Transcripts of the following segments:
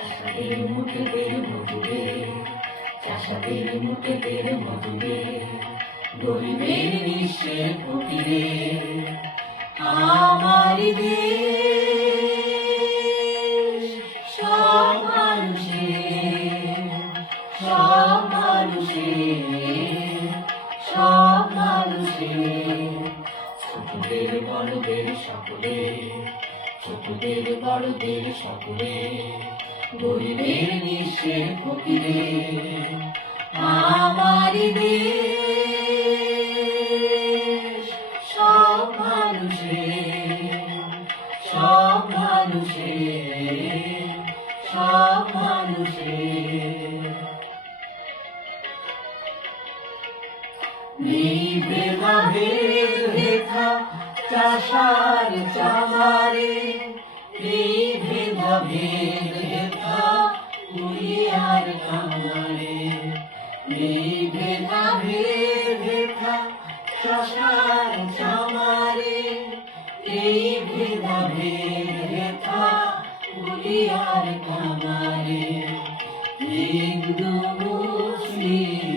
চাষাদের মুঠেদের মধুরে চাষাদের মুঠেদের মধুরে গরিবের নিঃশ্বের ফকিরে আমার দেশ, সব মানুষের সব মানুষের সব মানুষের। ছোটদের, বড়দের সকলে, ছোটদের, বড়দের সকলে গরিবের নিঃশ্বের ফকিরে আমার দেশ। সব মানুষের সব মানুষের সব মানুষের। নিভে ভেদ রেখা চাষার চামারে, নিভে ভেদ চাষার চামারে এই ভেদা ভেদ রেখা উড়িয়ার কামারে হিন্দু, মুসলিম,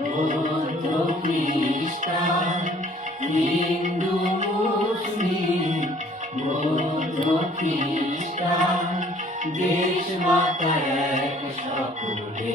বৌদ্ধ, খ্রিস্টান, হিন্দু, মুসলিম, বৌদ্ধ, খ্রিস্টান, দেশ মাতা এক সকলে।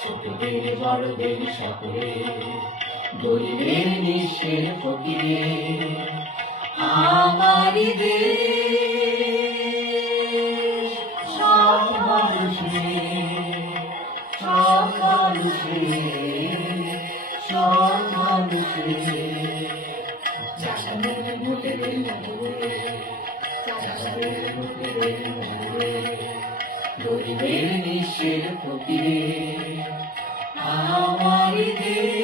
ছোটদের বড়দের সকলে গরিবের নিঃশ্বের ফকিরে আমার দেশ সব মানুষের সব মানুষের সব মানুষের। চাষাদের মুখে চাষাদের মুখে গরিবের নিঃশ্বের ফকিরে আমার দেশ